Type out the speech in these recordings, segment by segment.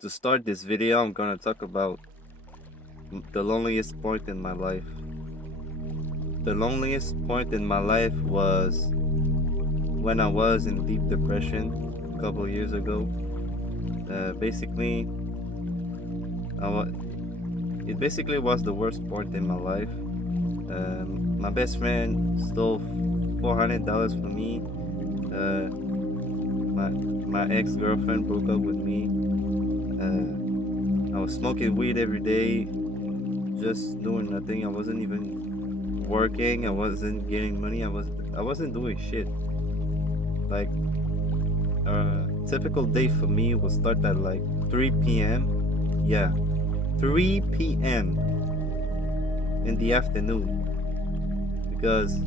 To start this video, I'm gonna talk about the loneliest point in my life. The loneliest point in my life was when I was in deep depression a couple years ago. Basically, I wa- it basically was the worst point in my life. My best friend stole $400 from me. My ex-girlfriend broke up with me. I was smoking weed every day, just doing nothing. I wasn't even working. I wasn't getting money. I wasn't doing shit. Like a typical day for me would start at like 3 p.m. Yeah, 3 p.m. in the afternoon because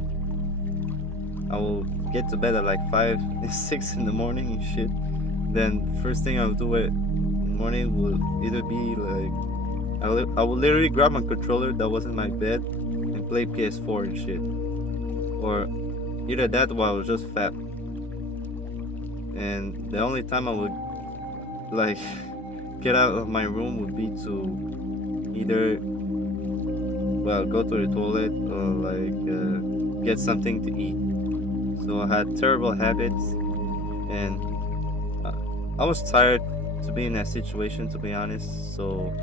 I will get to bed at like 5 6 in the morning and shit. Then first thing I'll do in the morning will either be like I will literally grab my controller that was in my bed and play PS4 and shit, or either that or I was just fat. And the only time I would like get out of my room would be to either go to the toilet or get something to eat. So I had terrible habits, and I, I was tired to be in that situation, to be honest. So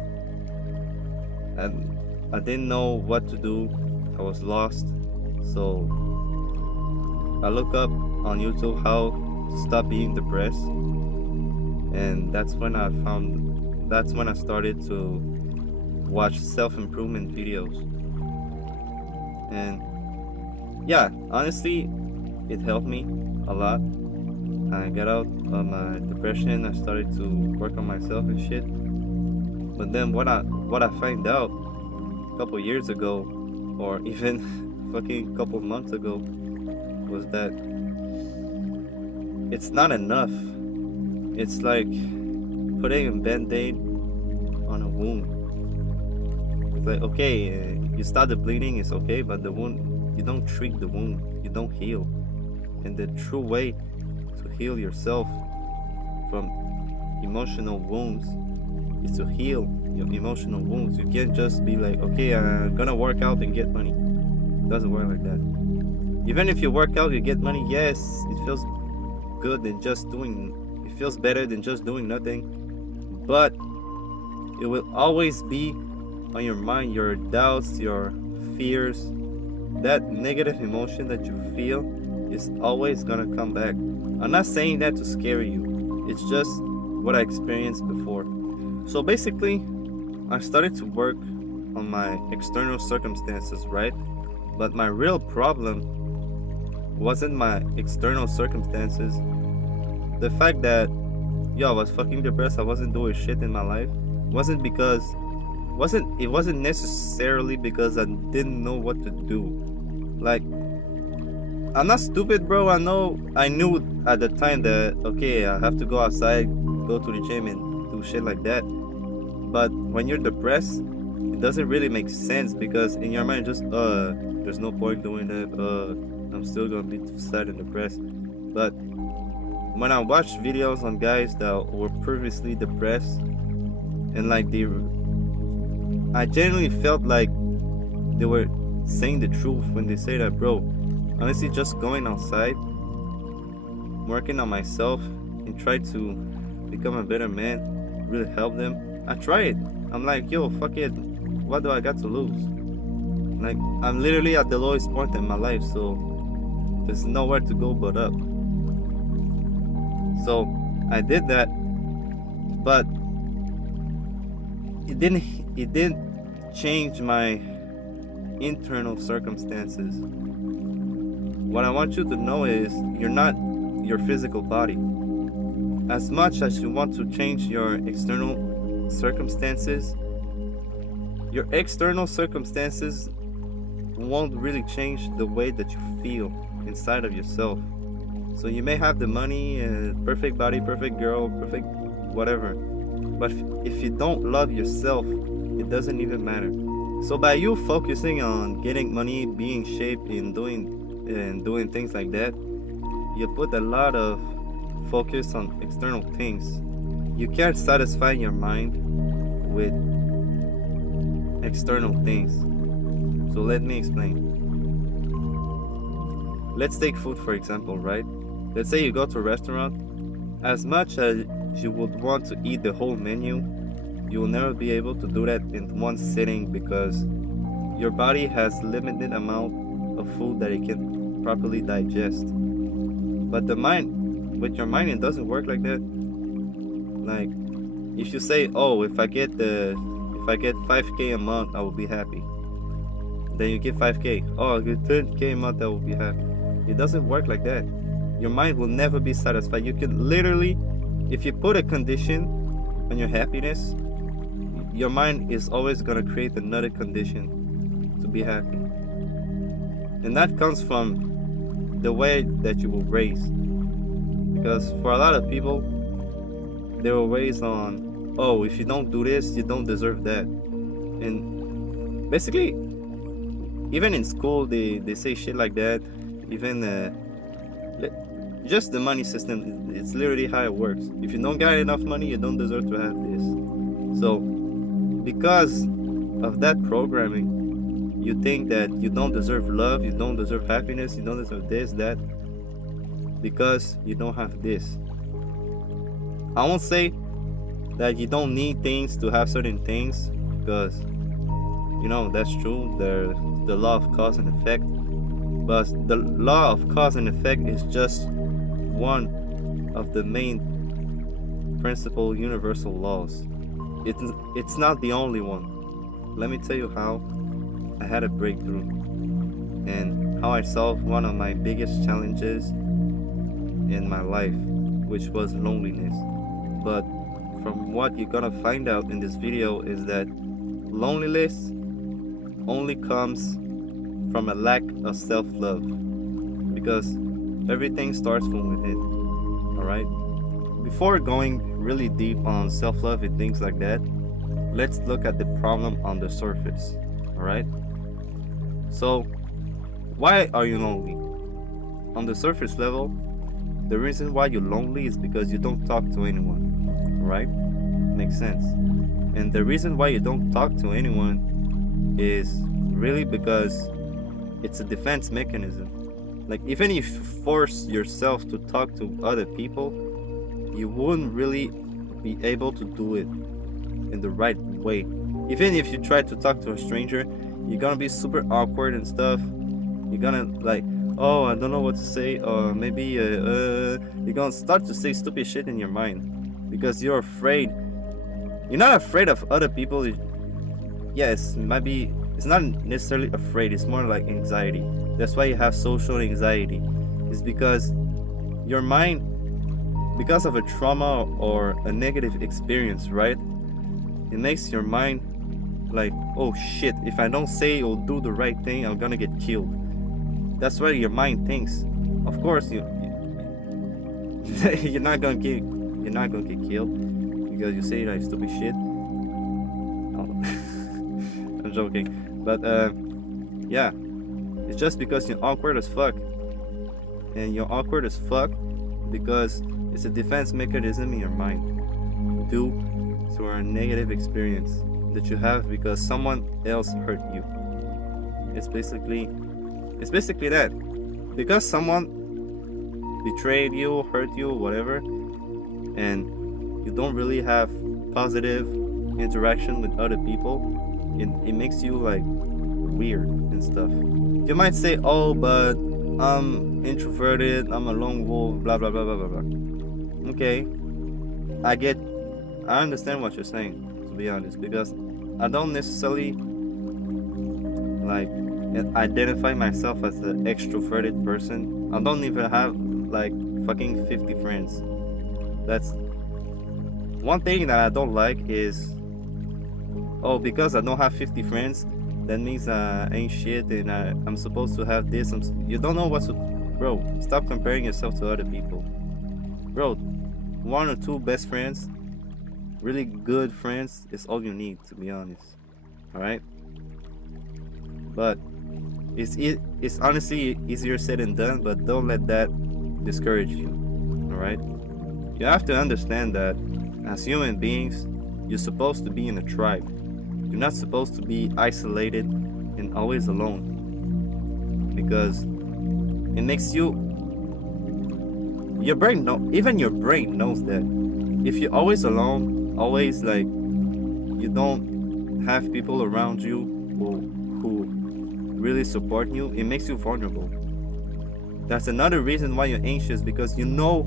I didn't know what to do. I was lost. So I looked up on YouTube how to stop being depressed, and that's when I started to watch self-improvement videos. And yeah, honestly, it helped me a lot. I got out of my depression. I started to work on myself and shit. But then what I find out a couple years ago, or even fucking couple months ago, was that it's not enough. It's like putting a band-aid on a wound. It's like, okay, you start the bleeding, it's okay, but the wound, you don't treat the wound, you don't heal. And the true way to heal yourself from emotional wounds is to heal your emotional wounds. You can't just be like, okay, I'm gonna work out and get money. It doesn't work like that. Even if you work out, you get money, yes, it feels good than just doing, it feels better than just doing nothing. But it will always be on your mind, your doubts, your fears. That negative emotion that you feel is always gonna come back. I'm not saying that to scare you. It's just what I experienced before. So basically, I started to work on my external circumstances, right? But my real problem wasn't my external circumstances. The fact that I was fucking depressed, I wasn't doing shit in my life, wasn't because it wasn't necessarily because I didn't know what to do. Like, I'm not stupid, bro. I knew at the time that okay, I have to go outside, go to the gym and do shit like that. But when you're depressed, it doesn't really make sense because in your mind just there's no point doing that. I'm still gonna be sad and depressed. But when I watched videos on guys that were previously depressed and I genuinely felt like they were saying the truth when they say that, bro. Honestly, just going outside, working on myself, and try to become a better man really helped them. I tried. I'm like, yo, fuck it. What do I got to lose? Like, I'm literally at the lowest point in my life, so there's nowhere to go but up. So I did that, but it didn't change my internal circumstances. What I want you to know is you're not your physical body. As much as you want to change your external circumstances, your external circumstances won't really change the way that you feel inside of yourself. So you may have the money, perfect body, perfect girl, perfect whatever, but if you don't love yourself, it doesn't even matter. So by you focusing on getting money, being in shape, and doing things like that, you put a lot of focus on external things. you can't satisfy your mind with external things. So let me explain. Let's take food for example, right? Let's say you go to a restaurant. As much as you would want to eat the whole menu, you will never be able to do that in one sitting because your body has limited amount of food that it can properly digest. But with your mind, it doesn't work like that. Like, if you say, "Oh, if I get 5K a month, I will be happy." Then you get 5K. Oh, I get 10K a month, I will be happy. It doesn't work like that. Your mind will never be satisfied. You can literally, if you put a condition on your happiness, your mind is always gonna create another condition to be happy. And that comes from the way that you were raised. Because for a lot of people, they were raised on, oh, if you don't do this, you don't deserve that. And basically, even in school, they say shit like that. Even just the money system, it's literally how it works. If you don't got enough money, you don't deserve to have this. So because of that programming, you think that you don't deserve love, you don't deserve happiness, you don't deserve this, that, because you don't have this. I won't say that you don't need things to have certain things, because that's true. The law of cause and effect. But the law of cause and effect is just one of the main principal universal laws. It's not the only one. Let me tell you how I had a breakthrough and how I solved one of my biggest challenges in my life, which was loneliness. But from what you're gonna find out in this video is that loneliness only comes from a lack of self-love, because everything starts from within. All right, before going really deep on self-love and things like that, let's look at the problem on the surface. All right, so why are you lonely? On the surface level, the reason why you're lonely is because you don't talk to anyone, right? Makes sense. And the reason why you don't talk to anyone is really because it's a defense mechanism. Like, even if you force yourself to talk to other people, you wouldn't really be able to do it in the right way. Even if you try to talk to a stranger, you're gonna be super awkward and stuff. You're gonna like, oh, I don't know what to say, or maybe you're gonna start to say stupid shit in your mind because you're afraid. You're not afraid of other people. Yes, maybe it's not necessarily afraid, it's more like anxiety. That's why you have social anxiety. It's because your mind, because of a trauma or a negative experience, right? It makes your mind like, oh shit, if I don't say or do the right thing, I'm gonna get killed. That's what your mind thinks. Of course, you're not gonna get killed because you say like stupid shit. I'm joking. But yeah, it's just because you're awkward as fuck. And you're awkward as fuck because it's a defense mechanism in your mind due to a negative experience that you have because someone else hurt you. It's basically that. Because someone betrayed you, hurt you, whatever, and you don't really have positive interaction with other people, it makes you like weird and stuff. You might say, oh, but I'm introverted, I'm a lone wolf, blah blah blah blah blah blah. Okay, I understand what you're saying, to be honest, because I don't necessarily like identify myself as an extroverted person. I don't even have like fucking 50 friends. That's one thing that I don't like is, oh, because I don't have 50 friends, that means I ain't shit and I'm supposed to have this. You don't know what's... Bro, stop comparing yourself to other people. Bro, one or two best friends, really good friends, is all you need, to be honest. Alright? But it's honestly easier said than done, but don't let that discourage you. Alright? You have to understand that as human beings, you're supposed to be in a tribe. You're not supposed to be isolated and always alone, because it makes your brain know even your brain knows that if you're always alone, always like you don't have people around you who really support you, it makes you vulnerable. That's another reason why you're anxious, because you know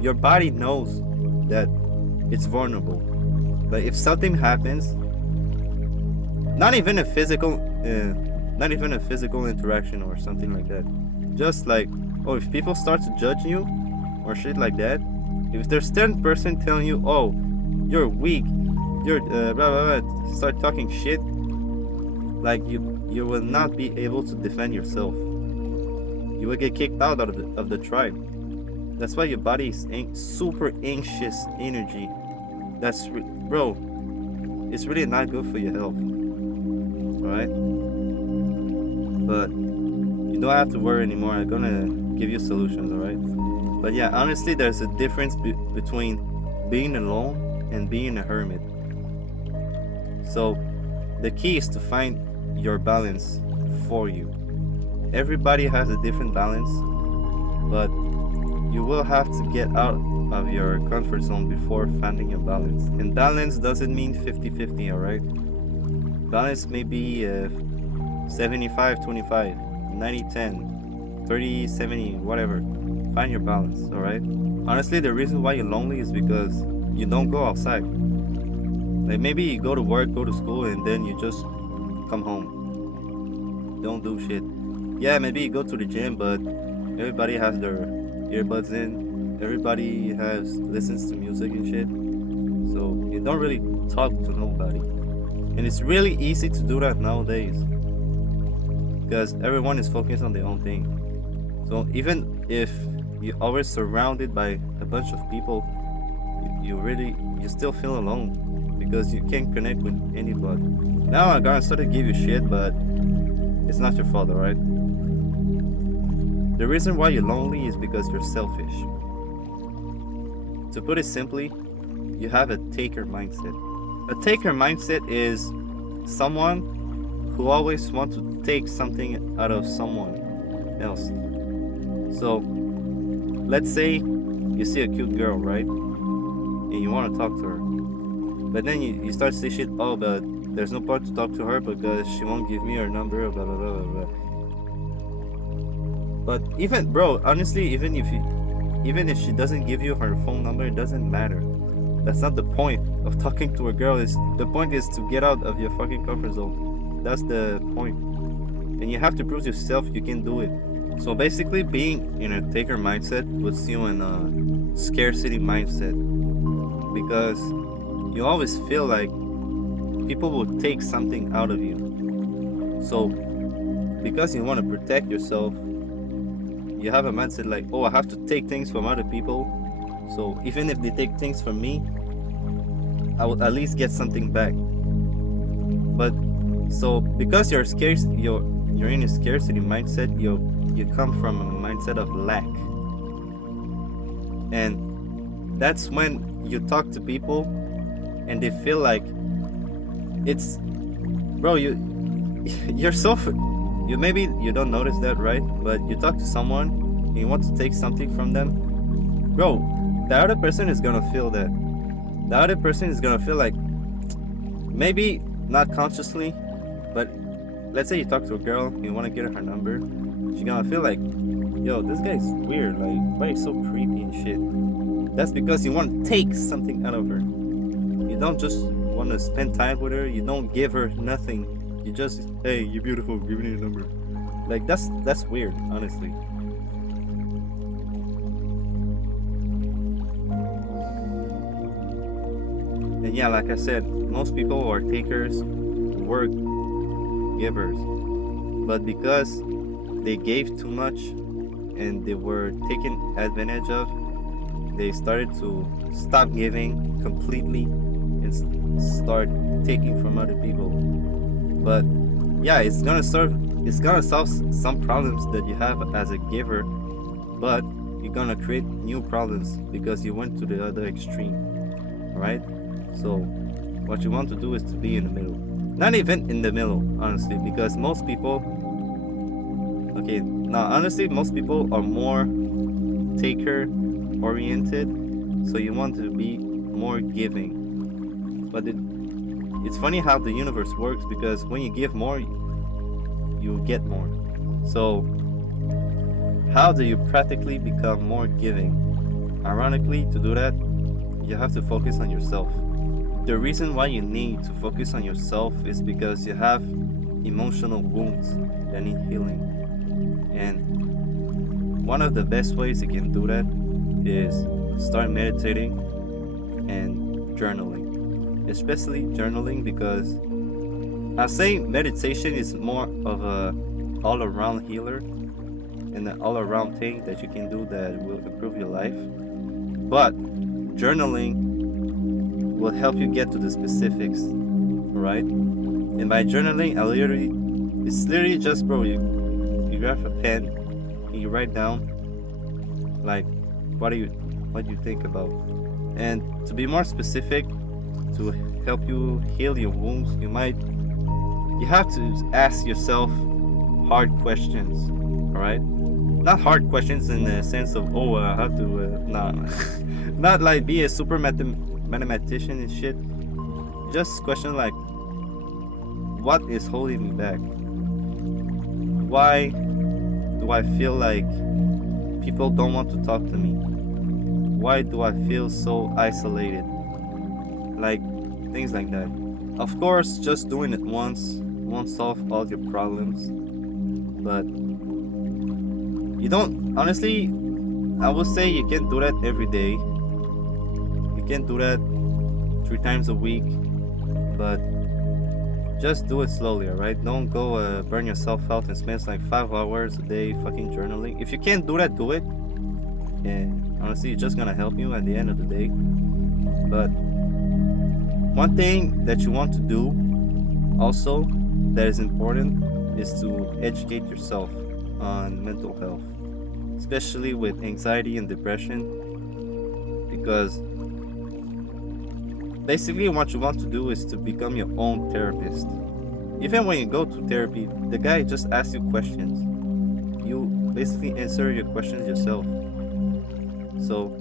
your body knows that it's vulnerable. Like if something happens, not even a physical, not even a physical interaction or something like that. Just like, oh, if people start to judge you or shit like that, if there's 10% telling you, oh, you're weak, you're blah blah blah, start talking shit, like you will not be able to defend yourself. You will get kicked out of the tribe. That's why your body is super anxious energy. Bro, it's really not good for your health. Alright? But you don't have to worry anymore. I'm gonna give you solutions, alright? But yeah, honestly, there's a difference between being alone and being a hermit. So the key is to find your balance for you. Everybody has a different balance, but you will have to get out of your comfort zone before finding your balance. And balance doesn't mean 50-50, alright? Balance may be 75-25, 90-10, 30-70, whatever. Find your balance, alright? Honestly, the reason why you're lonely is because you don't go outside. Like maybe you go to work, go to school, and then you just come home. Don't do shit. Yeah, maybe you go to the gym, but everybody has their earbuds in. Everybody listens to music and shit. So you don't really talk to nobody. And it's really easy to do that nowadays, because everyone is focused on their own thing. So even if you're always surrounded by a bunch of people, you still feel alone because you can't connect with anybody. Now I'm gonna start to give you shit, but it's not your fault, alright? The reason why you're lonely is because you're selfish. To put it simply, you have a taker mindset. A taker mindset is someone who always wants to take something out of someone else. So, let's say you see a cute girl, right? And you want to talk to her. But then you start to say shit, oh, but there's no point to talk to her because she won't give me her number, blah, blah, blah, blah, blah. But even, bro, honestly, even if she doesn't give you her phone number, it doesn't matter. That's not the point of talking to a girl. The point is to get out of your fucking comfort zone. That's the point. And you have to prove yourself you can do it. So basically, being in a taker mindset puts you in a scarcity mindset, because you always feel like people will take something out of you. So because you want to protect yourself, you have a mindset like, oh, I have to take things from other people. So even if they take things from me, I will at least get something back. But so because you're in a scarcity mindset, you come from a mindset of lack. And that's when you talk to people and they feel like it's, bro, you're so, maybe you don't notice that, right? But you talk to someone and you want to take something from them, bro, the other person is gonna feel that. The other person is gonna feel like, maybe not consciously, but let's say you talk to a girl and you want to get her number, she's gonna feel like, yo, this guy's weird, like, why he's so creepy and shit. That's because you want to take something out of her. You don't just want to spend time with her. You don't give her nothing. You just, hey, you're beautiful, give me your number. Like, that's weird, honestly. And yeah, like I said, most people who are takers were givers. But because they gave too much and they were taken advantage of, they started to stop giving completely and start taking from other people. But yeah, it's gonna solve some problems that you have as a giver, but you're gonna create new problems because you went to the other extreme. right? So what you want to do is to be in the middle. Not even in the middle, honestly, because most people, okay, now honestly, most people are more taker oriented, so you want to be more giving. But it's funny how the universe works, because when you give more, you get more. So how do you practically become more giving? Ironically, to do that, you have to focus on yourself. The reason why you need to focus on yourself is because you have emotional wounds that need healing. And one of the best ways you can do that is start meditating and journaling. Especially journaling, because I say meditation is more of a all-around healer and an all-around thing that you can do that will improve your life. But journaling will help you get to the specifics, right? And by journaling, it's literally just, bro, you grab a pen and you write down, like, what do you think about? And to be more specific, to help you heal your wounds, you have to ask yourself hard questions, all right? Not hard questions in the sense of, oh, I have to, nah, not like be a super mathematician and shit. Just question like, what is holding me back? Why do I feel like people don't want to talk to me? Why do I feel so isolated? Like, things like that. Of course, just doing it once won't solve all your problems, but you don't, honestly, I would say you can do that every day. You can do that 3 times a week, but just do it slowly, alright? Don't go burn yourself out and spend like 5 hours a day fucking journaling. If you can't do that, do it. And honestly, it's just gonna help you at the end of the day. But one thing that you want to do also that is important is to educate yourself on mental health, especially with anxiety and depression, because basically what you want to do is to become your own therapist. Even when you go to therapy, the guy just asks you questions. You basically answer your questions yourself. So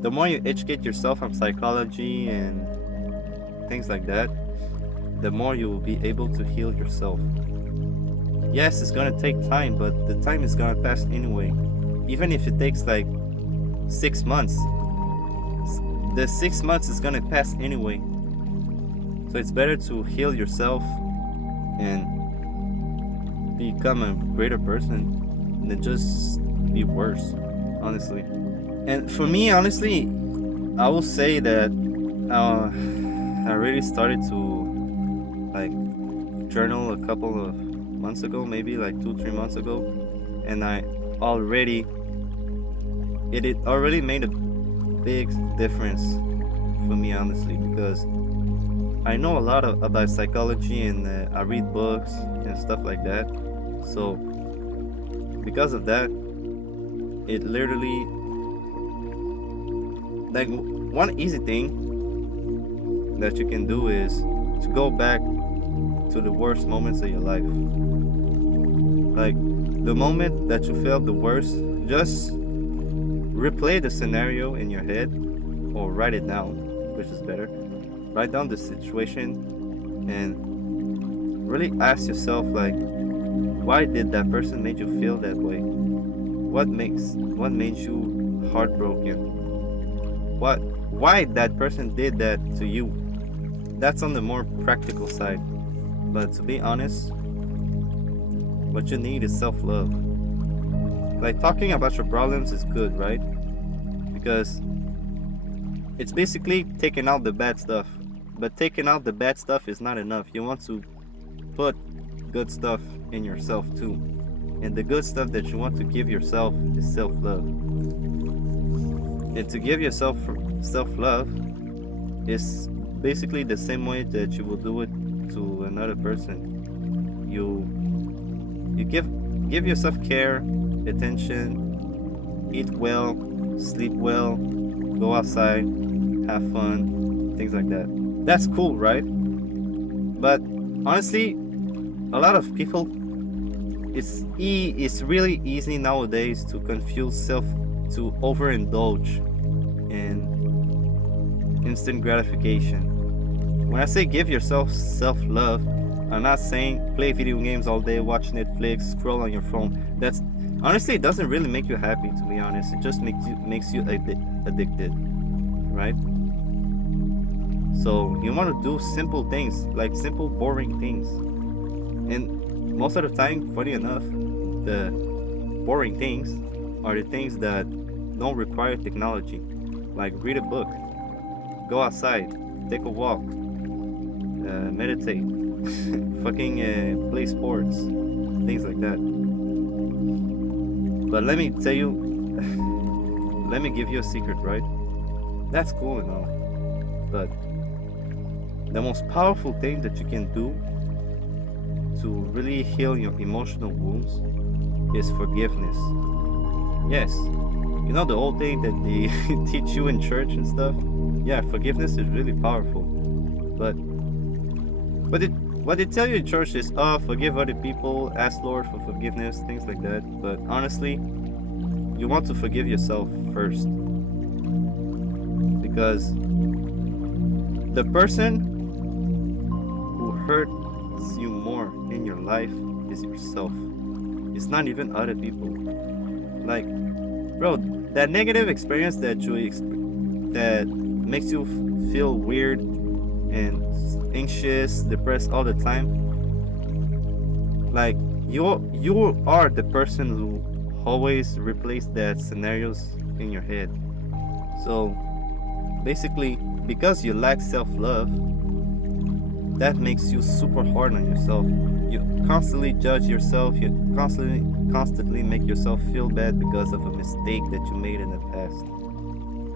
the more you educate yourself on psychology and things like that, the more you will be able to heal yourself. Yes, it's gonna take time, but the time is gonna pass anyway. Even if it takes like 6 months, the 6 months is gonna pass anyway. So it's better to heal yourself and become a greater person than just be worse, honestly. And for me, honestly, I will say that I really started to like journal a couple of months ago, maybe like 2-3 months ago, and it already made a big difference for me, honestly, because I know a lot about psychology, and I read books and stuff like that. So because of that, it literally, like, one easy thing that you can do is to go back to the worst moments of your life. Like, the moment that you felt the worst, just replay the scenario in your head, or write it down, which is better. Write down the situation and really ask yourself, like, why did that person make you feel that way? What made you heartbroken? Why that person did that to you? That's on the more practical side. But to be honest, what you need is self-love. Like, talking about your problems is good, right? Because it's basically taking out the bad stuff. But taking out the bad stuff is not enough. You want to put good stuff in yourself too. And the good stuff that you want to give yourself is self-love. And to give yourself self-love is basically the same way that you will do it to another person. You give yourself care, attention, eat well, sleep well, go outside, have fun, things like that. That's cool, right? But honestly, a lot of people, it's really easy nowadays to confuse to overindulge in instant gratification. When I say give yourself self-love, I'm not saying play video games all day, watch Netflix, scroll on your phone. That's honestly, it doesn't really make you happy, to be honest. It just makes you addicted, right? So you want to do simple things, like simple boring things. And most of the time, funny enough, the boring things are the things that don't require technology. Like read a book, go outside, take a walk, meditate, fucking play sports, things like that. But let me tell you, let me give you a secret, right? That's cool and all, but the most powerful thing that you can do to really heal your emotional wounds is forgiveness. Yes, you know the old thing that they teach you in church and stuff? Yeah, forgiveness is really powerful. But what they tell you in church is, oh, forgive other people, ask Lord for forgiveness, things like that. But honestly, you want to forgive yourself first. Because the person who hurts you more in your life is yourself. It's not even other people. Like, bro, that negative experience that that makes you feel weird and anxious, depressed all the time. Like you are the person who always replays that scenarios in your head. So basically, because you lack self-love, that makes you super hard on yourself. You constantly judge yourself. You constantly make yourself feel bad because of a mistake that you made in the past.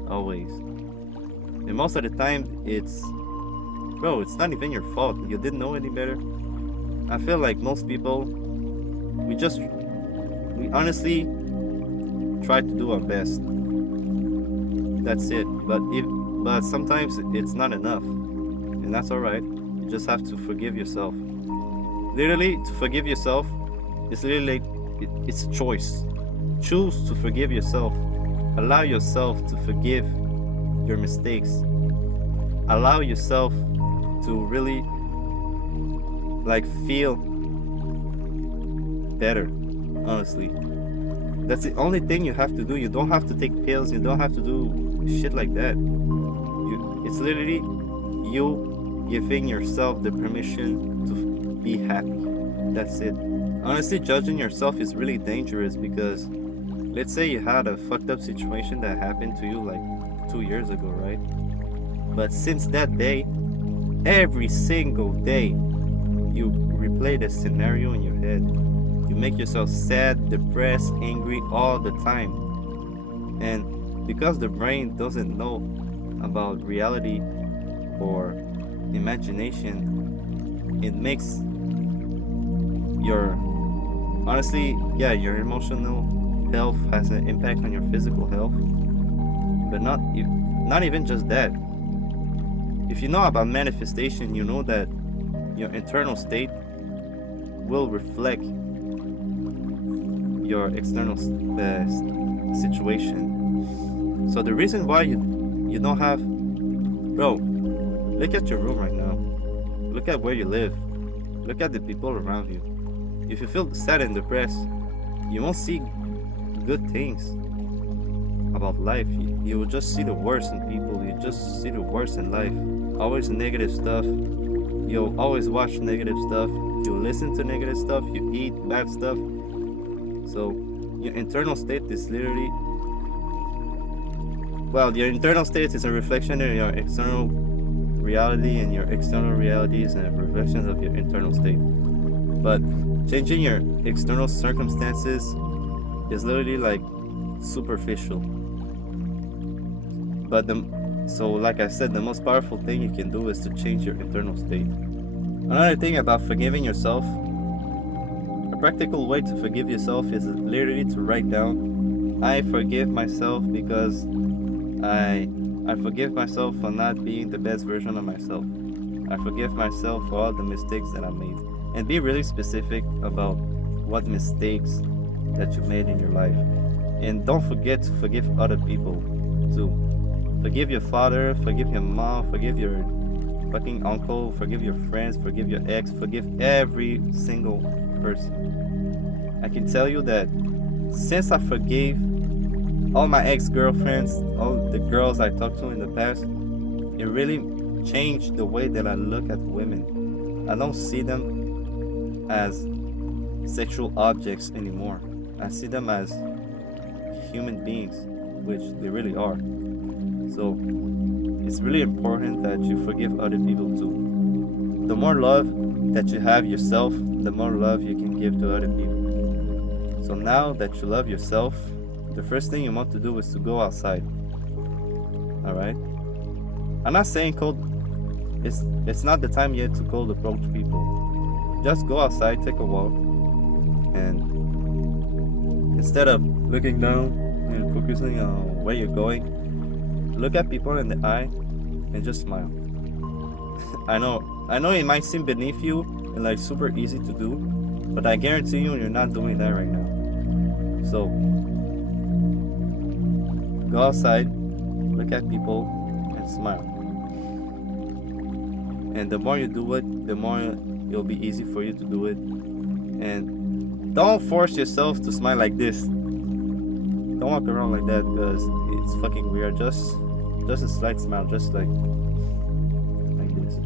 Always. And most of the time, it's not even your fault. You didn't know any better. I feel like most people, we honestly try to do our best. That's it. But sometimes it's not enough, and that's alright. You just have to forgive yourself. Literally, to forgive yourself is literally it's a choice. Choose to forgive yourself. Allow yourself to forgive your mistakes. Allow yourself to really feel better. Honestly, that's the only thing you have to do. You don't have to take pills. You don't have to do shit like that. It's literally you giving yourself the permission to be happy. That's it. Honestly, judging yourself is really dangerous because let's say you had a fucked up situation that happened to you like 2 years ago, right? But since that day, every single day, you replay the scenario in your head. You make yourself sad, depressed, angry all the time. And because the brain doesn't know about reality or imagination, it makes your emotional health has an impact on your physical health. But not even just that. If you know about manifestation, you know that your internal state will reflect your external situation. So the reason why you don't have, bro, look at your room right now. Look at where you live. Look at the people around you. If you feel sad and depressed, you won't see good things about life. You will just see the worst in people. You just see the worst in life. Always negative stuff. You'll always watch negative stuff. You listen to negative stuff. You eat bad stuff. So your internal state is literally, your internal state is a reflection of your external reality, and your external reality is a reflection of your internal state. But changing your external circumstances is literally like superficial. But like I said, the most powerful thing you can do is to change your internal state. Another thing about forgiving yourself, a practical way to forgive yourself is literally to write down, I forgive myself because I I forgive myself for not being the best version of myself. I forgive myself for all the mistakes that I made. And be really specific about what mistakes that you made in your life. And don't forget to forgive other people too. Forgive your father, forgive your mom, forgive your fucking uncle, forgive your friends, forgive your ex, forgive every single person. I can tell you that since I forgave all my ex-girlfriends, all the girls I talked to in the past, it really changed the way that I look at women. I don't see them as sexual objects anymore. I see them as human beings, which they really are. So it's really important that you forgive other people too. The more love that you have yourself, the more love you can give to other people. So now that you love yourself, the first thing you want to do is to go outside. All right? I'm not saying cold. It's not the time yet to cold approach people. Just go outside, take a walk, and instead of looking down and focusing on where you're going, look at people in the eye and just smile. I know it might seem beneath you and like super easy to do, but I guarantee you you're not doing that right now. So go outside, look at people, and smile. And the more you do it, the more it'll be easy for you to do it. And don't force yourself to smile like this. Don't walk around like that because it's fucking weird. Just a slight smile, just like this.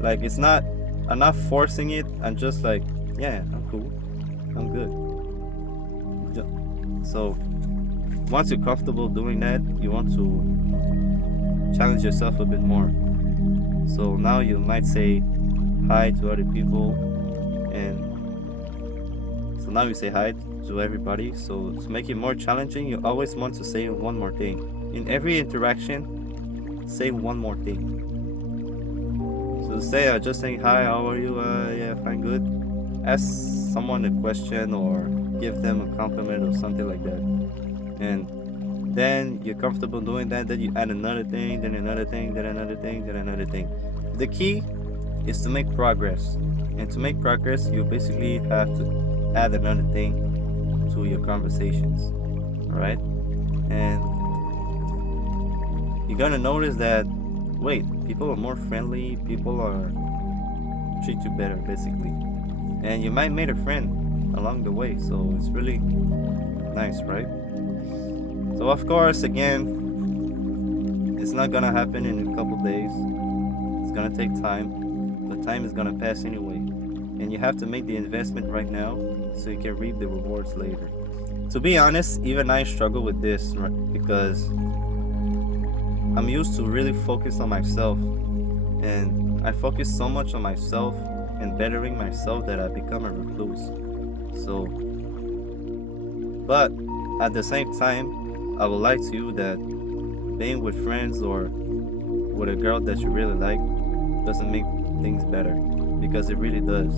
Like it's not. I'm not forcing it. I'm just like, yeah, I'm cool. I'm good. So once you're comfortable doing that, you want to challenge yourself a bit more. So now you might say hi to other people, and so now you say hi to everybody. So to make it more challenging, you always want to say one more thing. In every interaction, say one more thing. So say just saying hi, how are you? Yeah, fine, good. Ask someone a question or give them a compliment or something like that. And then you're comfortable doing that, then you add another thing, then another thing, then another thing, then another thing. The key is to make progress. And to make progress, you basically have to add another thing to your conversations. Alright? And you're gonna notice that, wait, people are more friendly, people are treat you better, basically. And you might meet a friend along the way, so it's really nice, right? So of course, again, it's not gonna happen in a couple days. It's gonna take time, but time is gonna pass anyway. And you have to make the investment right now so you can reap the rewards later. To be honest, even I struggle with this, right? Because I'm used to really focus on myself, and I focus so much on myself and bettering myself that I become a recluse. So, but at the same time, I will lie to you that being with friends or with a girl that you really like doesn't make things better, because it really does.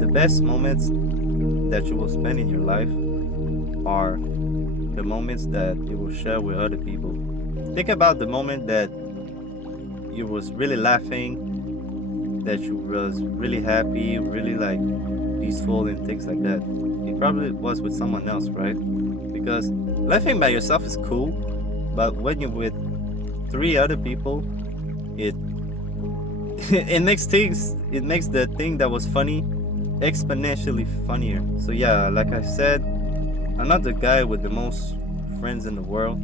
The best moments that you will spend in your life are the moments that you will share with other people. Think about the moment that you was really laughing, that you was really happy, really like peaceful and things like that. It probably was with someone else, right? Because laughing by yourself is cool, but when you're with 3 other people, it it makes the thing that was funny exponentially funnier. So yeah, like I said, I'm not the guy with the most friends in the world,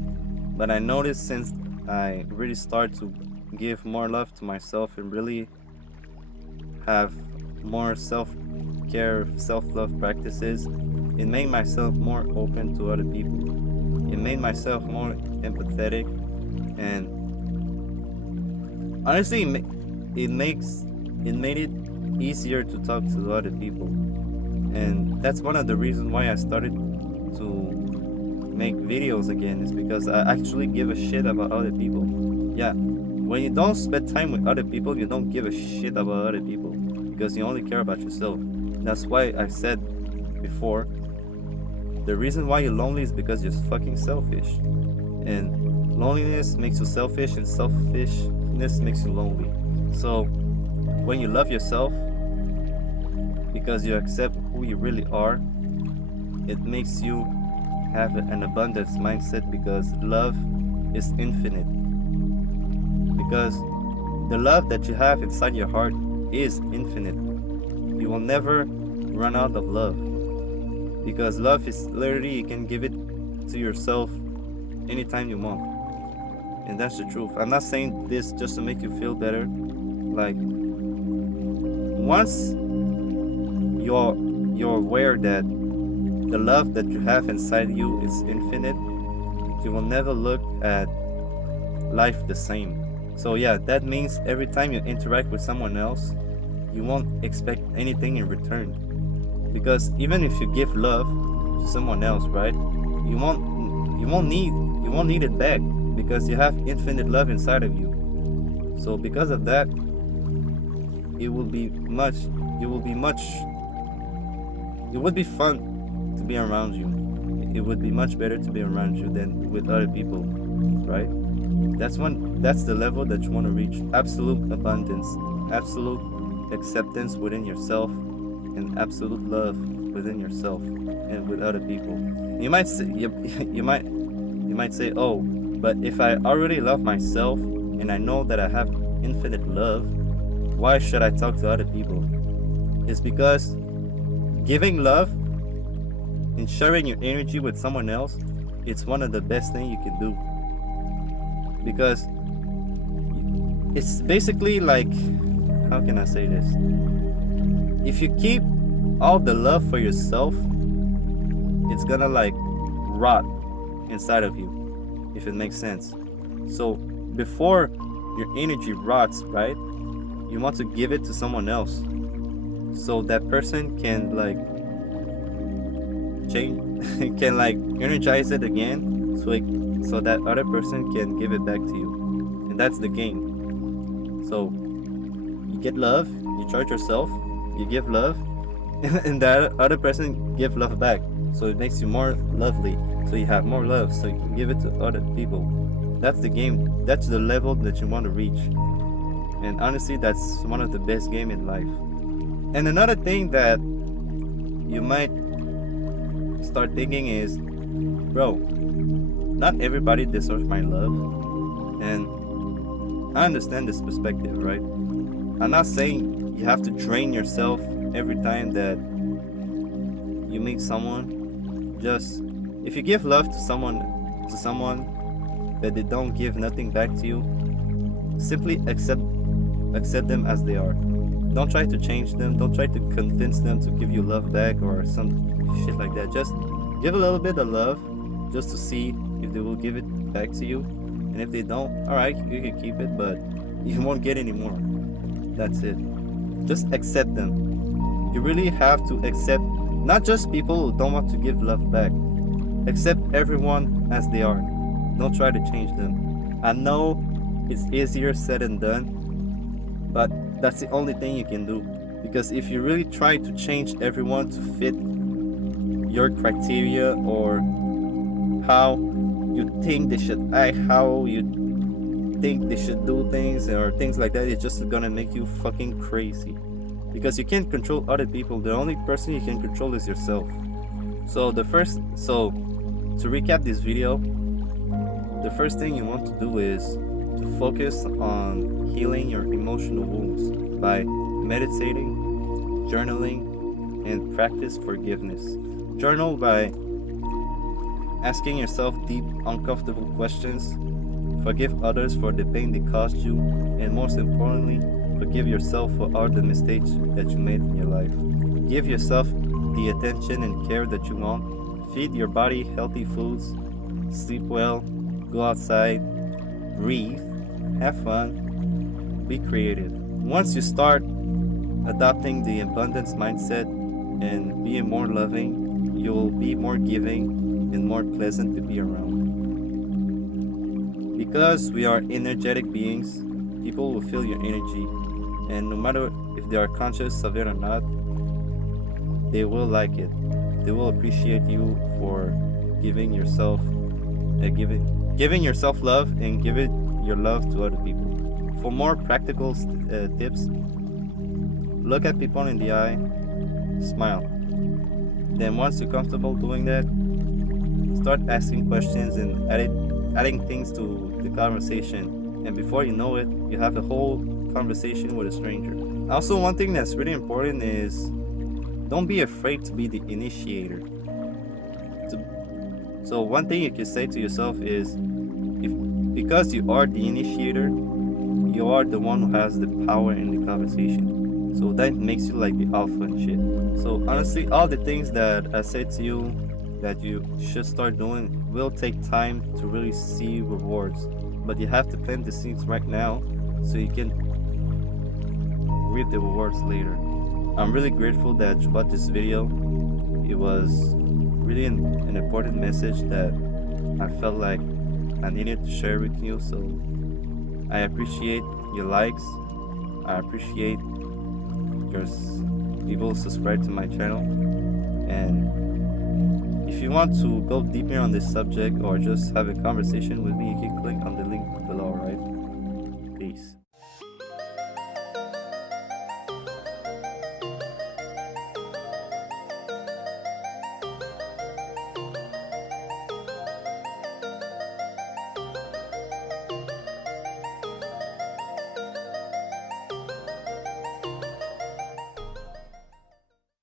but I noticed since I really start to give more love to myself and really have more self-care, self-love practices, it made myself more open to other people. It made myself more empathetic, and honestly, it made it easier to talk to other people. And that's one of the reasons why I started to make videos again, is because I actually give a shit about other people. Yeah, when you don't spend time with other people, you don't give a shit about other people, because you only care about yourself. That's why I said before, the reason why you're lonely is because you're fucking selfish. And Loneliness makes you selfish, and selfishness makes you lonely. So when you love yourself because you accept who you really are, it makes you have an abundance mindset because love is infinite. Because the love that you have inside your heart is infinite. You will never run out of love because love is literally, you can give it to yourself anytime you want. And that's the truth. I'm not saying this just to make you feel better. Like, once you're aware that the love that you have inside you is infinite, you will never look at life the same. So yeah, that means every time you interact with someone else, you won't expect anything in return. Because even if you give love to someone else, right, you won't need it back because you have infinite love inside of you. So because of that, it would be fun to be around you. It would be much better to be around you than with other people, right? That's the level that you want to reach. Absolute abundance, absolute acceptance within yourself, and absolute love within yourself and with other people. You might say, you might say, oh, but if I already love myself and I know that I have infinite love, why should I talk to other people? It's because giving love and sharing your energy with someone else, it's one of the best things you can do. Because it's basically like, how can I say this? If you keep all the love for yourself, it's gonna like rot inside of you, if it makes sense. So before your energy rots, right, you want to give it to someone else so that person can like change can like energize it again, so that other person can give it back to you. And that's the game. So you get love, you charge yourself, you give love, and that other person give love back. So it makes you more lovely. So you have more love, so you can give it to other people. That's the game. That's the level that you want to reach. And honestly, that's one of the best game in life. And another thing that you might start thinking is, bro, not everybody deserves my love. And I understand this perspective, right? I'm not saying you have to train yourself every time that you meet someone. Just if you give love to someone that they don't give nothing back to you, simply accept them as they are. Don't try to change them. Don't try to convince them to give you love back or some shit like that. Just give a little bit of love just to see if they will give it back to you. And if they don't, alright, you can keep it, but you won't get any more. That's it. Just accept them. You really have to accept not just people who don't want to give love back. Accept everyone as they are. Don't try to change them. I know it's easier said than done, but that's the only thing you can do. Because if you really try to change everyone to fit your criteria or how you think they should act, how you think they should do things or things like that, it's just gonna make you fucking crazy. Because you can't control other people. The only person you can control is yourself. So to recap this video, the first thing you want to do is to focus on healing your emotional wounds by meditating, journaling, and practice forgiveness. Journal by asking yourself deep, uncomfortable questions. Forgive others for the pain they caused you, and most importantly, forgive yourself for all the mistakes that you made in your life. Give yourself the attention and care that you want. Feed your body healthy foods. Sleep well. Go outside. Breathe. Have fun. Be creative. Once you start adopting the abundance mindset and being more loving, you will be more giving and more pleasant to be around. Because we are energetic beings, people will feel your energy, and no matter if they are conscious of it or not, they will like it. They will appreciate you for giving yourself, giving yourself love and give it your love to other people. For more practical tips, look at people in the eye, smile. Then once you're comfortable doing that, start asking questions and adding things to the conversation. And before you know it, you have a whole conversation with a stranger. Also, one thing that's really important is don't be afraid to be the initiator. So one thing you can say to yourself is, because you are the initiator, you are the one who has the power in the conversation. So that makes you like the alpha and shit. So honestly, all the things that I said to you that you should start doing will take time to really see rewards. But you have to plant the seeds right now so you can reap the rewards later. I'm really grateful that you watched this video. It was really an important message that I felt like I needed to share with you. So I appreciate your likes. I appreciate your people subscribe to my channel. And if you want to go deeper on this subject or just have a conversation with me, you can click on the link below, right? Peace.